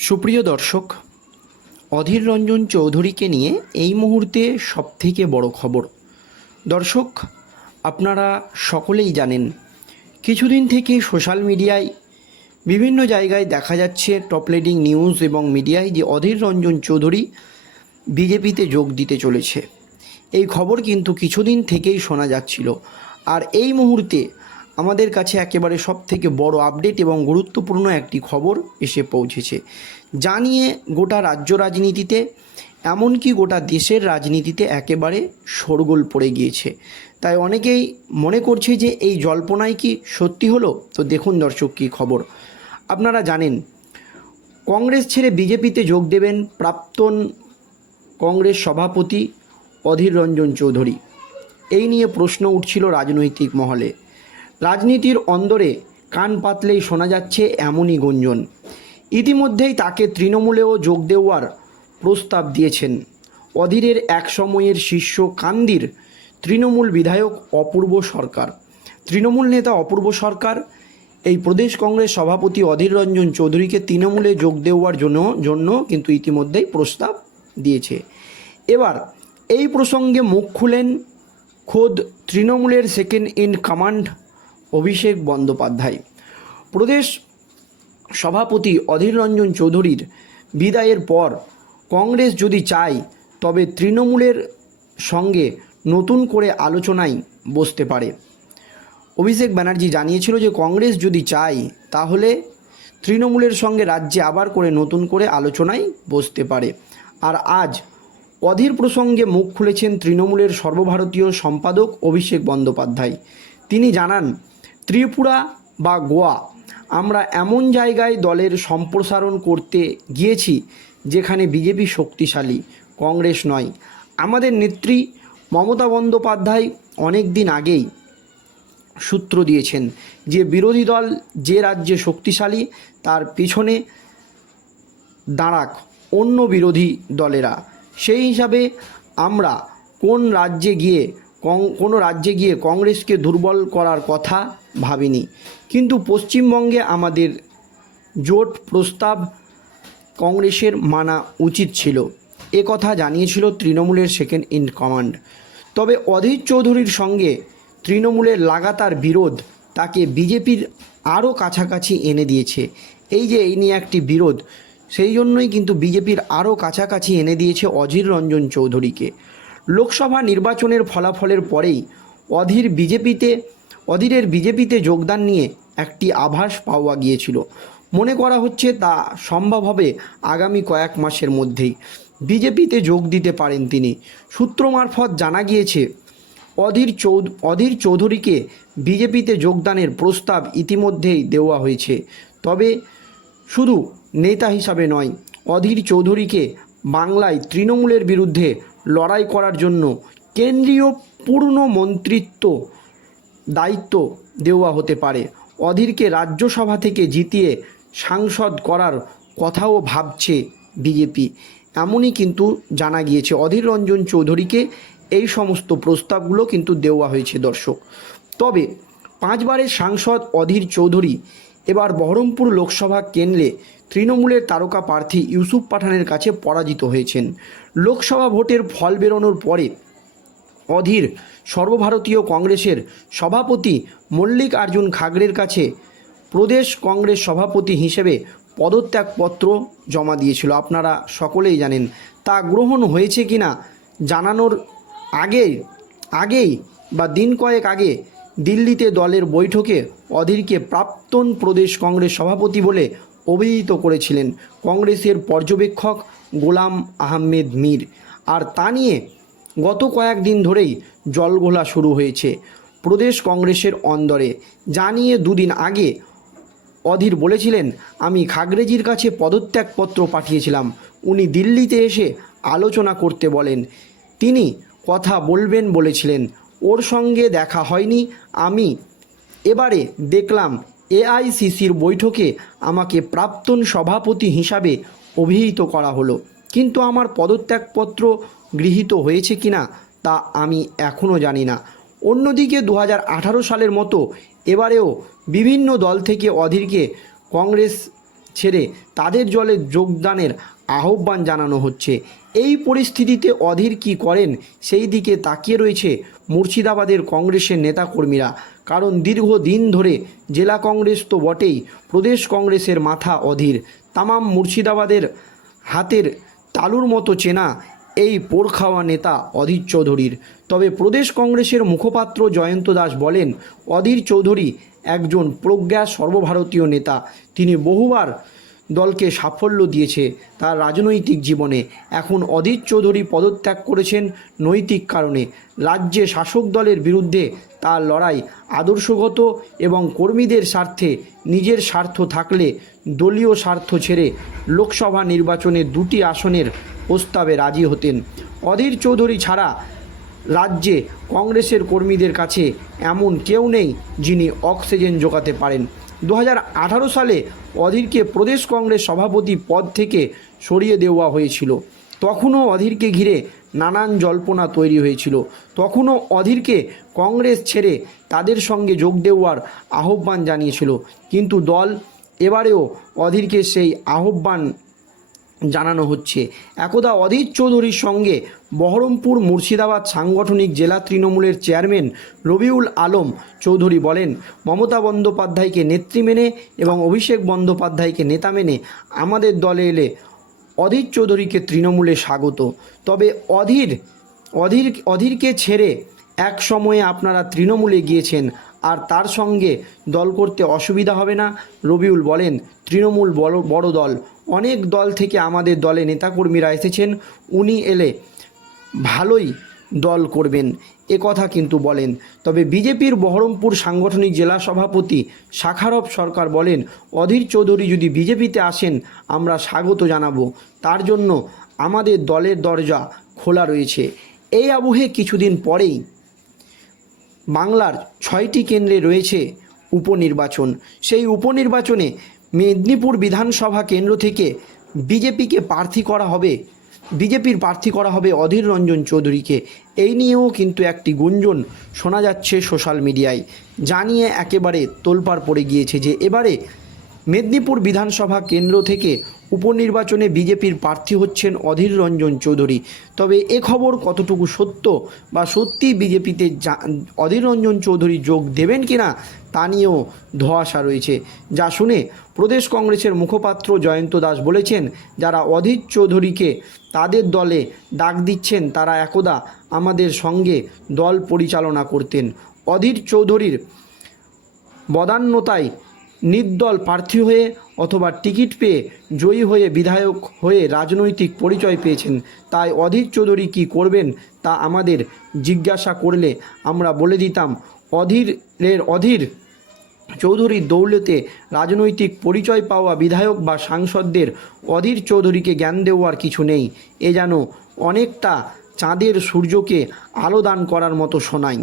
সুপ্রিয় দর্শক, অধীর রঞ্জন চৌধুরীকে নিয়ে এই মুহূর্তে সবথেকে বড় খবর। দর্শক, আপনারা সকলেই জানেন, কিছুদিন থেকে সোশ্যাল মিডিয়ায় বিভিন্ন জায়গায় দেখা যাচ্ছে টপ লিডিং নিউজ এবং মিডিয়ায় যে অধীর রঞ্জন চৌধুরী বিজেপিতে যোগ দিতে চলেছে। এই খবর কিন্তু কিছুদিন থেকেই শোনা যাচ্ছিল। আর এই মুহূর্তে আমাদের কাছে একেবারে সব থেকে বড় আপডেট এবং গুরুত্বপূর্ণ একটি খবর এসে পৌঁছেছে। যা নিয়ে গোটা রাজ্য রাজনীতিতে, এমনকি গোটা দেশের রাজনীতিতে একেবারে শোরগোল পড়ে গিয়েছে। তাই অনেকেই মনে করছে যে এই জল্পনায় কি সত্যি হলো? তো দেখুন দর্শক, কী খবর? আপনারা জানেন, কংগ্রেস ছেড়ে বিজেপিতে যোগ দেবেন প্রাক্তন কংগ্রেস সভাপতি অধীর রঞ্জন চৌধুরী। এই নিয়ে প্রশ্ন উঠছিল রাজনৈতিক মহলে। রাজনীতির অন্দরে কান পাতলেই শোনা যাচ্ছে এমনই গুঞ্জন। ইতিমধ্যেই তাকে তৃণমূলেও যোগ দেওয়ার প্রস্তাব দিয়েছেন। অধীরের এক সময়ের শিষ্য কান্দির তৃণমূল বিধায়ক অপূর্ব সরকার। তৃণমূল নেতা অপূর্ব সরকার, এই প্রদেশ কংগ্রেস সভাপতি অধীর রঞ্জন চৌধুরীকে তৃণমূলে যোগ দেওয়ার জন্য জন্য কিন্তু ইতিমধ্যেই প্রস্তাব দিয়েছে। এবার এই প্রসঙ্গে মুখ খুলেন খোদ তৃণমূলের second in command Abhishek Bandyopadhyay. প্রদেশ সভাপতি অধীর রঞ্জন চৌধুরীর বিদায়ের পর কংগ্রেস যদি চায়, তবে তৃণমূলের সঙ্গে নতুন করে আলোচনায় বসতে পারে। অভিষেক ব্যানার্জি জানিয়েছিল যে, কংগ্রেস যদি চায়, তাহলে তৃণমূলের সঙ্গে রাজ্যে আবার করে নতুন করে আলোচনায় বসতে পারে। আর আজ অধীর প্রসঙ্গে মুখ খুলেছেন তৃণমূলের সর্বভারতীয় সম্পাদক অভিষেক বন্দ্যোপাধ্যায়। তিনি জানান ত্রিপুরা বা গোয়া, আমরা এমন জায়গায় দলের সম্প্রসারণ করতে গিয়েছি যেখানে বিজেপি শক্তিশালী, কংগ্রেস নয়। আমাদের নেত্রী মমতা বন্দ্যোপাধ্যায় অনেক দিন আগেই সূত্র দিয়েছেন যে বিরোধী দল যে রাজ্যে শক্তিশালী, তার পিছনে দাঁড়াক অন্য বিরোধী দলেরা। সেই হিসাবে আমরা কোন রাজ্যে গিয়ে কোনো রাজ্যে গিয়ে কংগ্রেসকে দুর্বল করার কথা ভাবিনি। কিন্তু পশ্চিমবঙ্গে আমাদের জোট প্রস্তাব কংগ্রেসের মানা উচিত ছিল। এ কথা জানিয়েছিল তৃণমূলের সেকেন্ড ইন কমান্ড। তবে অধীর চৌধুরীর সঙ্গে তৃণমূলের লাগাতার বিরোধ তাকে বিজেপির আরও কাছাকাছি এনে দিয়েছে। এই যে এই নিয়ে একটি বিরোধ, সেই জন্যই কিন্তু বিজেপির আরও কাছাকাছি এনে দিয়েছে অধীর রঞ্জন চৌধুরীকে। লোকসভা নির্বাচনের ফলাফলের পরেই অধীর বিজেপিতে, অধীরের বিজেপিতে যোগদান নিয়ে একটি আভাস পাওয়া গিয়েছিল। মনে করা হচ্ছে তা সম্ভব হবে আগামী কয়েক মাসের মধ্যেই। বিজেপিতে যোগ দিতে পারেন তিনি। সূত্র মারফত জানা গিয়েছে, অধীর চৌধ, অধীর চৌধুরীকে বিজেপিতে যোগদানের প্রস্তাব ইতিমধ্যেই দেওয়া হয়েছে। তবে শুধু নেতা হিসাবে নয়, অধীর চৌধুরীকে বাংলায় তৃণমূলের বিরুদ্ধে লড়াই করার জন্য কেন্দ্রীয় পূর্ণ মন্ত্রিত্ব দায়িত্ব দেওয়া হতে পারে। অধীরকে রাজ্যসভা থেকে জিতিয়ে সাংসদ করার কথাও ভাবছে বিজেপি। এমনই কিন্তু জানা গিয়েছে। অধীর রঞ্জন চৌধুরীকে এই সমস্ত প্রস্তাবগুলো কিন্তু দেওয়া হয়েছে দর্শক। তবে পাঁচবারের সাংসদ অধীর চৌধুরী এবার বহরমপুর লোকসভা কেন্দ্রে তৃণমূলের তারকা প্রার্থী ইউসুফ পাঠানের কাছে পরাজিত হয়েছেন। লোকসভা ভোটের ফল বেরোনোর পরে অধীর সর্বভারতীয় কংগ্রেসের সভাপতি মল্লিক আর্জুন খাগড়ের কাছে প্রদেশ কংগ্রেস সভাপতি হিসেবে পদত্যাগপত্র জমা দিয়েছিল। আপনারা সকলেই জানেন, তা গ্রহণ হয়েছে কিনা জানানোর আগে, আগেই বা দিন কয়েক আগে দিল্লিতে দলের বৈঠকে অধীরকে প্রাক্তন প্রদেশ কংগ্রেস সভাপতি বলে অভিহিত করেছিলেন কংগ্রেসের পর্যবেক্ষক গোলাম আহমেদ মীর। আর তা নিয়ে গত কয়েকদিন ধরেই জলঘোলা শুরু হয়েছে প্রদেশ কংগ্রেসের অন্দরে। জানিয়ে দুদিন আগে অধীর বলেছিলেন, আমি খাগড়েজির কাছে পদত্যাগপত্র পাঠিয়েছিলাম। উনি দিল্লিতে এসে আলোচনা করতে বলেন। তিনি কথা বলবেন বলেছিলেন। ওর সঙ্গে দেখা হয়নি, আমি। এবারে দেখলাম এআইসিসির বৈঠকে আমাকে প্রাক্তন সভাপতি হিসাবে অভিহিত করা হলো। কিন্তু আমার পদত্যাগপত্র গৃহীত হয়েছে কিনা তা আমি এখনও জানি না। অন্যদিকে দু হাজার আঠারো সালের মতো এবারেও বিভিন্ন দল থেকে অধীরকে কংগ্রেস ছেড়ে তাদের জলে যোগদানের আহ্বান জানানো হচ্ছে। এই পরিস্থিতিতে অধীর কি করেন? সেই দিকে তাকিয়ে রয়েছে মুর্শিদাবাদের কংগ্রেসের নেতাকর্মীরা। কারণ দীর্ঘদিন ধরে জেলা কংগ্রেস তো বটেই, প্রদেশ কংগ্রেসের মাথা অধীর। তামাম মুর্শিদাবাদের হাতের তালুর মতো চেনা এই পোরখাওয়া নেতা অধীর চৌধুরীর। তবে প্রদেশ কংগ্রেসের মুখপাত্র জয়ন্ত দাস বলেন, অধীর চৌধুরী একজন প্রজ্ঞা সর্বভারতীয় নেতা। তিনি বহুবার দলকে সাফল্য দিয়েছে তার রাজনৈতিক জীবনে। এখন অধীর চৌধুরী পদত্যাগ করেছেন নৈতিক কারণে। রাজ্যে শাসক দলের বিরুদ্ধে তার লড়াই আদর্শগত এবং কর্মীদের স্বার্থে নিজের স্বার্থ থাকলে দলীয় স্বার্থ ছেড়ে লোকসভা নির্বাচনে দুটি আসনের প্রস্তাবে রাজি হতেন। অধীর চৌধুরী ছাড়া রাজ্যে কংগ্রেসের কর্মীদের কাছে এমন কেউ নেই যিনি অক্সিজেন জোগাতে পারেন। দু হাজার আঠারো সালে অধীরকে প্রদেশ কংগ্রেস সভাপতি পদ থেকে সরিয়ে দেওয়া হয়েছিল। তখনও অধীরকে ঘিরে নানান জল্পনা তৈরি হয়েছিল। তখনও অধীরকে কংগ্রেস ছেড়ে তাদের সঙ্গে যোগ দেওয়ার আহ্বান জানিয়েছিল। কিন্তু দল এবারেও অধীরকে সেই আহ্বান জানানো হচ্ছে। একদা অধীর চৌধুরীর সঙ্গে বহরমপুর মুর্শিদাবাদ সাংগঠনিক জেলা তৃণমূলের চেয়ারম্যান রবিউল আলম চৌধুরী বলেন, মমতা বন্দ্যোপাধ্যায়কে নেত্রী মেনে এবং অভিষেক বন্দ্যোপাধ্যায়কে নেতা মেনে আমাদের দলে এলে অধীর চৌধুরীকে তৃণমূলে স্বাগত। তবে অধীর অধীর, অধীরকে ছেড়ে এক সময়ে আপনারা তৃণমূলে গিয়েছেন, আর তার সঙ্গে দল করতে অসুবিধা হবে না, রবিউল বলেন, তৃণমূল বড় বড় দল অনেক দল থেকে আমাদের দলে নেতাকর্মীরা এসেছেন। উনি এলে ভালোই দল করবেন। এ কথা কিন্তু বলেন। তবে বিজেপির বহরমপুর সাংগঠনিক জেলা সভাপতি শাখারব সরকার বলেন, অধীর চৌধুরী যদি বিজেপিতে আসেন, আমরা স্বাগত জানাব। তার জন্য আমাদের দলের দরজা খোলা রয়েছে। এই আবহে কিছুদিন পরেই বাংলার ছয়টি কেন্দ্রে রয়েছে উপনির্বাচন। সেই উপনির্বাচনে মেদিনীপুর বিধানসভা কেন্দ্র থেকে বিজেপিকে প্রার্থী করা হবে। বিজেপির প্রার্থী করা হবে অধীর রঞ্জন চৌধুরীকে। এই নিয়েও কিন্তু একটি গুঞ্জন শোনা যাচ্ছে সোশ্যাল মিডিয়ায়। জানিয়ে একেবারে তোলপাড় পড়ে গিয়েছে যে এবারে মেদিনীপুর বিধানসভা কেন্দ্র থেকে উপনির্বাচনে বিজেপির প্রার্থী হচ্ছেন অধীর রঞ্জন চৌধুরী। তবে এ খবর কতটুকু সত্য বা সত্যি বিজেপিতে অধীর রঞ্জন চৌধুরী যোগ দেবেন কিনা তা নিয়েও ধোঁয়াশা রয়েছে। যা শুনে প্রদেশ কংগ্রেসের মুখপাত্র জয়ন্ত দাস বলেছেন, যারা অধীর চৌধুরীকে তাদের দলে ডাক দিচ্ছেন, তারা একদা আমাদের সঙ্গে দল পরিচালনা করতেন। অধীর চৌধুরীর বদান্যতায় নির্দল প্রার্থী হয়ে অথবা টিকিট পেয়ে জয়ী হয়ে বিধায়ক হয়ে রাজনৈতিক পরিচয় পেয়েছেন, তাই অধীর চৌধুরী কী করবেন তা আমাদের জিজ্ঞাসা করলে আমরা বলে দিতাম, অধীরের অধীর চৌধুরীর দৌলতে রাজনৈতিক পরিচয় পাওয়া বিধায়ক বা সাংসদদের অধীর চৌধুরীকে জ্ঞান দেওয়ার কিছু নেই, এ যেন অনেকটা চাঁদের সূর্যকে আলো দান করার মতো শোনায়।